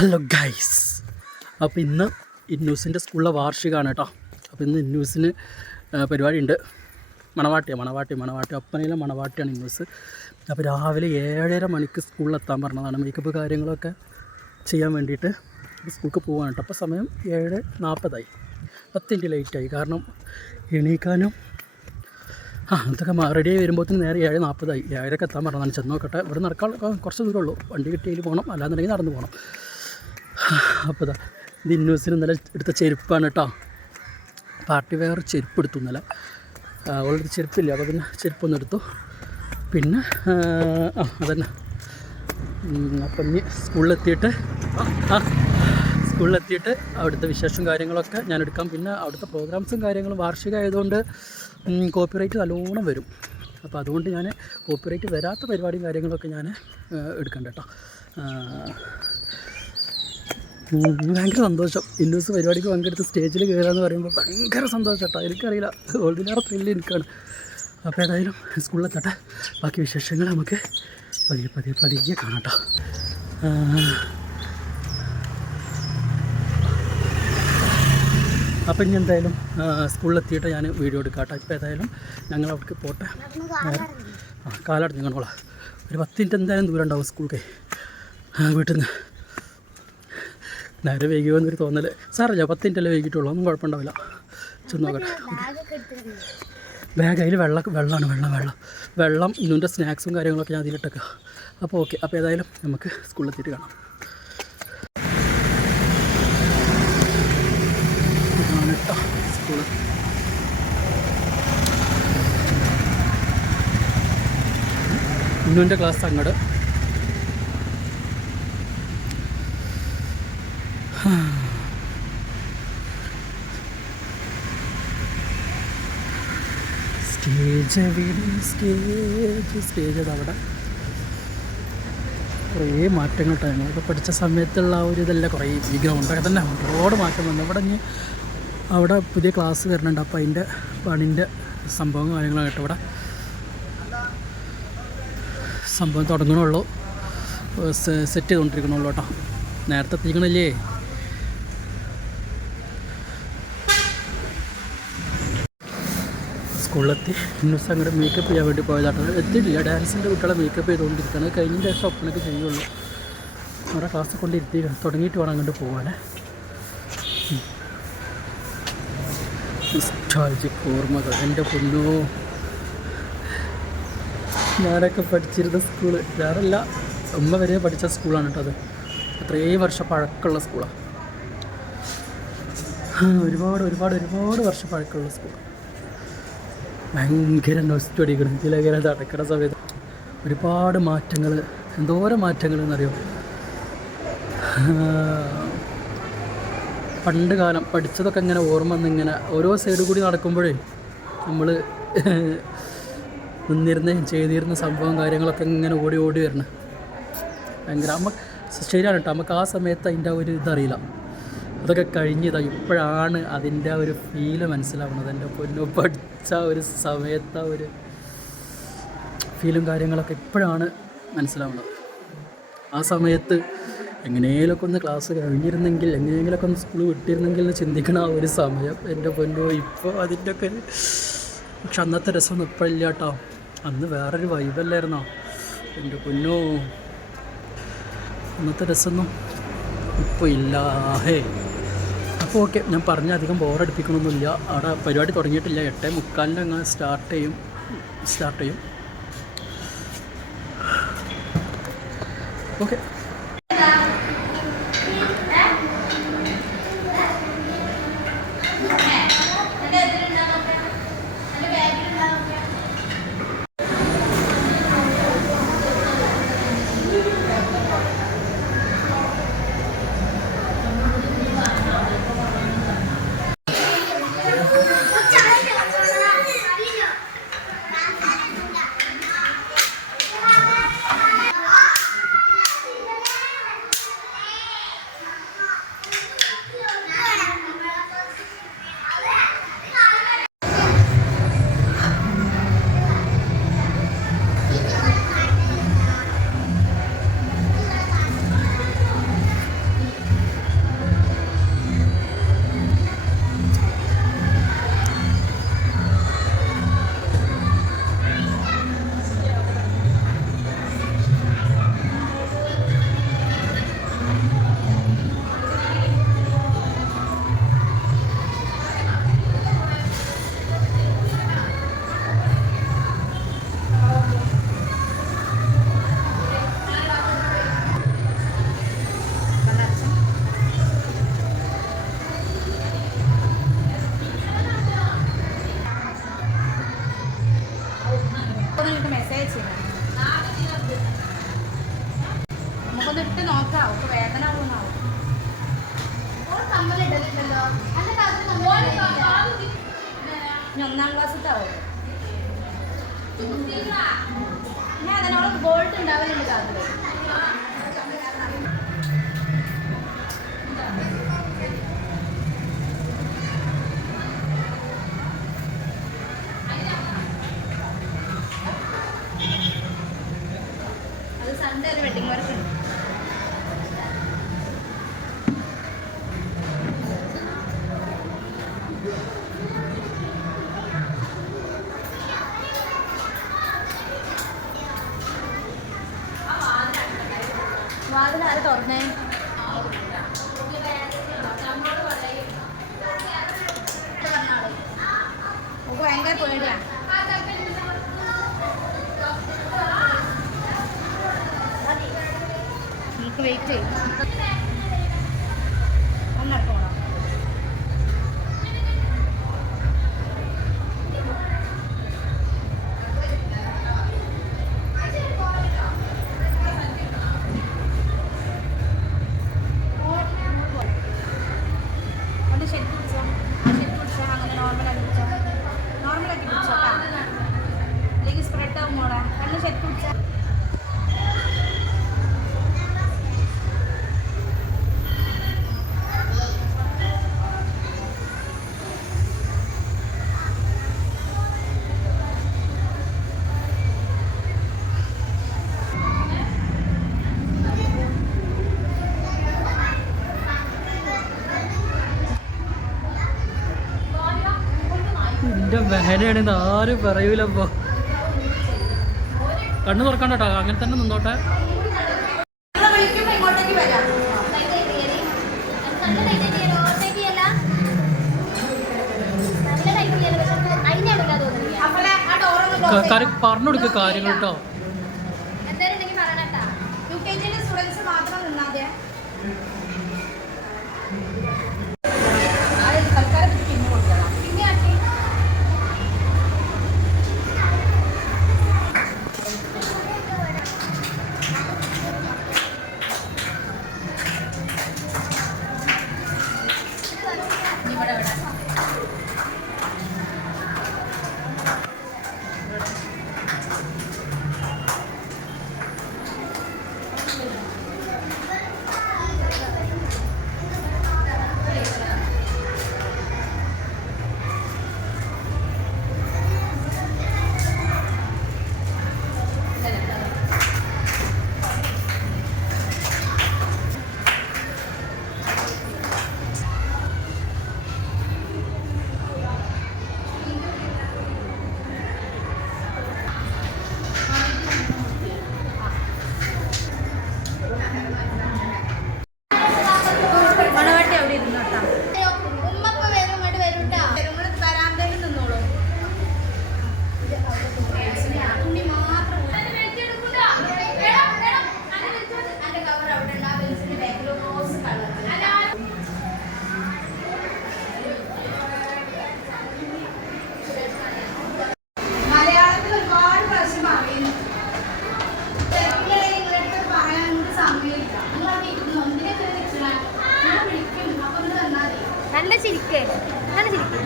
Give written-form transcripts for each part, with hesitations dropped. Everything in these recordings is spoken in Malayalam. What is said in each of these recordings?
ഹലോ ഗൈസ്, അപ്പോൾ ഇന്ന് ഇന്നൂസിൻ്റെ സ്കൂളിലെ വാർഷികമാണ് കേട്ടോ. അപ്പോൾ ഇന്ന് ഇന്നൂസിന് പരിപാടി ഉണ്ട്. മണവാട്ടി ഒപ്പനയിലെ മണവാട്ടിയാണ് ഇന്നൂസ്. അപ്പോൾ രാവിലെ 7:30 മണിക്ക് സ്കൂളിലെത്താൻ പറഞ്ഞതാണ്. മേക്കപ്പ് കാര്യങ്ങളൊക്കെ ചെയ്യാൻ വേണ്ടിയിട്ട് സ്കൂൾക്ക് പോകാൻ കേട്ടോ. അപ്പോൾ സമയം 7:40 10 മിനിറ്റ് ലേറ്റായി. കാരണം എണീക്കാനും അതൊക്കെ റെഡിയായി വരുമ്പോഴത്തേന് നേരെ 7:40 7:00 എത്താൻ പറഞ്ഞതാണ്. ചെന്ന് നോക്കട്ടെ. ഇവിടെ നടക്കാൻ കുറച്ച് ദൂരമുള്ളൂ. വണ്ടി കിട്ടിയതിൽ പോകണം, അല്ലാന്നുണ്ടെങ്കിൽ നടന്നു പോകണം. അപ്പോൾ ഇത് ഇന്നൂസിന് ഇന്നലെ എടുത്ത ചെരുപ്പാണ് കേട്ടോ. പാർട്ടി വെയർ ചെരുപ്പ് എടുത്തു ഇന്നലെ. അവളുടെ ചെരുപ്പില്ല, അപ്പോൾ പിന്നെ ചെരുപ്പൊന്നും എടുത്തു. പിന്നെ അതന്നെ. അപ്പം ഇനി സ്കൂളിലെത്തിയിട്ട് അവിടുത്തെ വിശേഷം കാര്യങ്ങളൊക്കെ ഞാൻ എടുക്കാം. പിന്നെ അവിടുത്തെ പ്രോഗ്രാംസും കാര്യങ്ങളും വാർഷികമായതുകൊണ്ട് കോപ്പിറൈറ്റ് നല്ലോണം വരും. അപ്പോൾ അതുകൊണ്ട് ഞാൻ കോപ്പിറൈറ്റ് വരാത്ത പരിപാടിയും കാര്യങ്ങളൊക്കെ ഞാൻ എടുക്കണ്ട കേട്ടോ. ഭയങ്കര സന്തോഷം. ഇന്നൂസ് പരിപാടിക്ക് പങ്കെടുത്ത് സ്റ്റേജിൽ കയറുകയെന്ന് പറയുമ്പോൾ ഭയങ്കര സന്തോഷം കേട്ടോ. എനിക്കറിയില്ല, ഓൾഡിനേറെ ത്രില്ല് എനിക്കാണ്. അപ്പോൾ ഏതായാലും സ്കൂളിലെത്തട്ടെ. ബാക്കി വിശേഷങ്ങൾ നമുക്ക് പതിയെ കാണാം കേട്ടോ. അപ്പം ഇനി എന്തായാലും സ്കൂളിലെത്തിയിട്ട് ഞാൻ വീഡിയോ എടുക്കാം കേട്ടോ. ഇപ്പോൾ ഏതായാലും ഞങ്ങൾ അവിടേക്ക് പോട്ടെ. കാലടഞ്ഞ് കാണോളാം. ഒരു 10 മിനിറ്റ് എന്തായാലും ദൂരം ഉണ്ടാവും സ്കൂൾക്ക് വീട്ടിൽ നിന്ന്. നേരെ വൈകിയോ എന്നൊരു തോന്നൽ. സാറല്ല, 10 മിനിറ്റല്ലേ വൈകിട്ടുള്ളൂ, ഒന്നും കുഴപ്പമുണ്ടാവില്ല. ചെന്ന് നോക്കട്ടെ. ബാഗ് അതിൽ വെള്ളം ഇന്നുൻ്റെ സ്നാക്സും കാര്യങ്ങളൊക്കെ ഞാൻ അതിലിട്ടേക്കാം. അപ്പോൾ ഓക്കെ. അപ്പോൾ ഏതായാലും നമുക്ക് സ്കൂളിലെത്തിയിട്ട് കാണാം. ഇതാണ് കേട്ടോ സ്കൂള്. ഇന്നുൻ്റെ ക്ലാസ് അങ്ങോട്ട്. സ്റ്റേജ് അവിടെ കുറേ മാറ്റങ്ങൾ ഉണ്ടായിരുന്നു. ഇപ്പോൾ പഠിച്ച സമയത്തുള്ള ആ ഒരു ഇതല്ല, കുറേ ഈ ഗ്രൗണ്ടൊക്കെ തന്നെ ഒരുപാട് മാറ്റം വന്നു. അവിടെ പുതിയ ക്ലാസ് വരുന്നുണ്ട്. അപ്പോൾ അതിൻ്റെ പണിൻ്റെ സംഭവം കാര്യങ്ങളായിട്ട് ഇവിടെ സംഭവം തുടങ്ങണുള്ളൂ, സെറ്റ് ചെയ്തുകൊണ്ടിരിക്കണുള്ളൂ കേട്ടോ. നേരത്തെ എത്തിക്കണില്ലേ. സ്കൂളിലെത്തി. ഇന്നൂസ് അങ്ങോട്ട് മേക്കപ്പ് ചെയ്യാൻ വേണ്ടി പോയതാട്ടോ. എത്തിയിട്ടില്ല. ഡാൻസിൻ്റെ കുട്ടികളെ മേക്കപ്പ് ചെയ്തുകൊണ്ടിരിക്കുകയാണ്. കഴിഞ്ഞ ശേഷം ഒപ്പനൊക്കെ ചെയ്യുള്ളൂ. അവിടെ ക്ലാസ് കൊണ്ട് ഇരുത്തി തുടങ്ങിയിട്ട് വേണം അങ്ങോട്ട് പോകാൻ. നൊസ്റ്റാൾജിക് ഓർമ്മകൾ. എൻ്റെ പൊന്നോ, ഞാനൊക്കെ പഠിച്ചിരുന്ന സ്കൂള്. ഞാനല്ല, ഉമ്മ വരെ പഠിച്ച സ്കൂളാണ് കേട്ടോ അത്. അത്രയും വർഷം പഴക്കമുള്ള സ്കൂളാണ്. ഒരുപാട് വർഷം പഴക്കമുള്ള സ്കൂൾ. ഭയങ്കര നൊസ്റ്റു അടിക്കണം ഇതിലങ്ങനെ നടക്കുന്ന സമയത്ത്. ഒരുപാട് മാറ്റങ്ങൾ, എന്തോരം മാറ്റങ്ങൾ എന്നറിയോ. പണ്ട് കാലം പഠിച്ചതൊക്കെ ഇങ്ങനെ ഓർമ്മ വന്നിങ്ങനെ ഓരോ സൈഡിൽ കൂടി നടക്കുമ്പോഴേ നമ്മൾ ചെയ്തിരുന്ന സംഭവം കാര്യങ്ങളൊക്കെ ഇങ്ങനെ ഓടി വരണം. ഭയങ്കര ശരിയാണ് കേട്ടോ. നമുക്ക് ആ സമയത്ത് അതിൻ്റെ ഒരു ഇതറിയില്ല. അതൊക്കെ കഴിഞ്ഞതാണ് ഇപ്പോഴാണ് അതിൻ്റെ ഒരു ഫീല് മനസ്സിലാവുന്നത്. എൻ്റെ പൊന്നു, പഠിച്ച ഒരു സമയത്ത് ഒരു ഫീലും കാര്യങ്ങളൊക്കെ ഇപ്പോഴാണ് മനസ്സിലാവുന്നത്. ആ സമയത്ത് എങ്ങനെയെങ്കിലുമൊക്കെ ഒന്ന് ക്ലാസ് കഴിഞ്ഞിരുന്നെങ്കിൽ, എങ്ങനെയെങ്കിലുമൊക്കെ ഒന്ന് സ്കൂൾ വിട്ടിരുന്നെങ്കിൽ എന്ന് ചിന്തിക്കണ ആ ഒരു സമയം. എൻ്റെ പൊന്നു, ഇപ്പോൾ അതിൻ്റെയൊക്കെ പക്ഷെ അന്നത്തെ രസമൊന്നും ഇപ്പോഴില്ല കേട്ടോ. അന്ന് വേറൊരു വൈബല്ലായിരുന്നോ എൻ്റെ പൊന്നു. അന്നത്തെ രസമൊന്നും ഇപ്പോൾ ഇല്ല. അപ്പോൾ ഓക്കെ, ഞാൻ പറഞ്ഞ അധികം ബോറടിപ്പിക്കണമൊന്നുമില്ല. അവിടെ പരിപാടി തുടങ്ങിയിട്ടില്ല. 8:45 അങ്ങ് സ്റ്റാർട്ട് ചെയ്യും. ഓക്കെ. ഒന്നാം ക്ലാസ്സിലത്തെ ആവും ഞാൻ അതിനോട് ഗോൾഡ് ഉണ്ടാവലുണ്ട് കാത്തില് അത് സൺഡേ ഒരു വെഡിങ് വർക്ക് ഉണ്ട് വാതിലാരെ തുറന്നേ ഭയങ്കര പേടിയാ നമുക്ക് വെയിറ്റ് ചെയ്യും ഒന്നടക്കം പോണം എൻ്റെ ബഹനാണെന്ന് ആരും പറയൂലപ്പോ കണ്ണു തുറക്കണ്ട കേട്ടോ അങ്ങനെ തന്നെ നിന്നോട്ടെ പറഞ്ഞു കൊടുക്കുക കാര്യങ്ങൾ കേട്ടോ മാത്രം നിന്നാതെ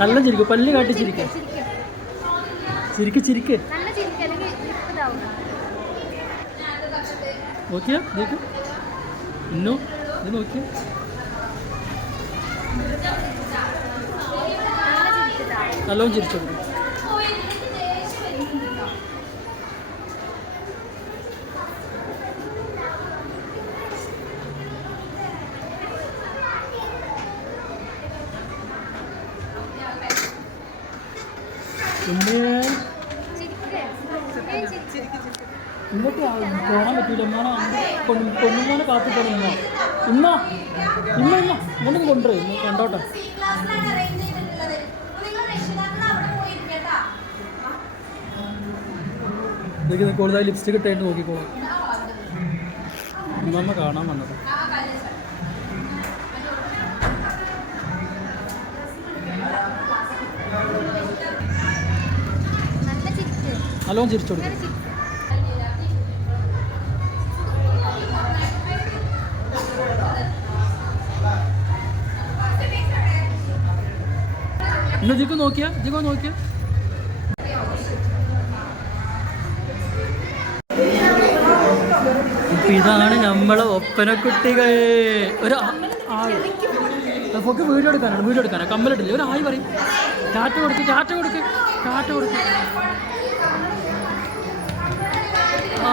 നല്ല ചിരിക്കും പല്ല് കാട്ടി ചിരിക്കും ചിരിക്ക് ചിരിക്ക് നോക്കിയാ നോക്ക് ഇന്നു ഇത് നോക്കിയാ നല്ലോണം ചിരിച്ചോ ഇന്നത്തെ പോകാൻ പറ്റൂല ഉമ്മാനെ പൊന്നുമോനെ കാത്തിട്ടാണ് ഉമ്മ ഇമ്മ ഇങ്ങോട്ട് കൊണ്ടുവരും കണ്ടോട്ടെ ഇതൊക്കെ കൂടുതൽ ലിപ്സ്റ്റിക് ഇട്ടായിട്ട് നോക്കിക്കോളാം ഉമ്മ കാണാൻ വന്നത് നല്ലോണം ചിരിച്ചു കൊടുക്കും ഇന്ന് ജിക്ക് നോക്കിയാ അപ്പം ഇതാണ് നമ്മളെ ഒപ്പനക്കുട്ടികൾ. ഒരു നമുക്ക് വീഡിയോ എടുക്കാനാണ് കമ്മലിട്ടില്ലേ? ഒരു ആയി പറയും. ടാറ്റ കൊടുക്ക്.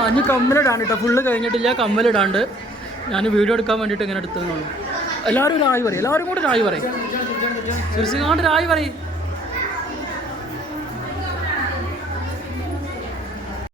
ഇനി കമ്മലിടാണ്ട് കേട്ടോ, ഫുള്ള് കഴിഞ്ഞിട്ടില്ല. കമ്മലിടാണ്ട് ഞാൻ വീഡിയോ എടുക്കാൻ വേണ്ടിയിട്ട് ഇങ്ങനെ എടുത്തതെന്നുള്ളൂ. എല്ലാവരും ഒരു ആയി പറയും, എല്ലാവരും കൂടെ ഒരു ആയി പറയും. സുരസിങ്ങാണ്ട് ഒരു ആയി പറയും.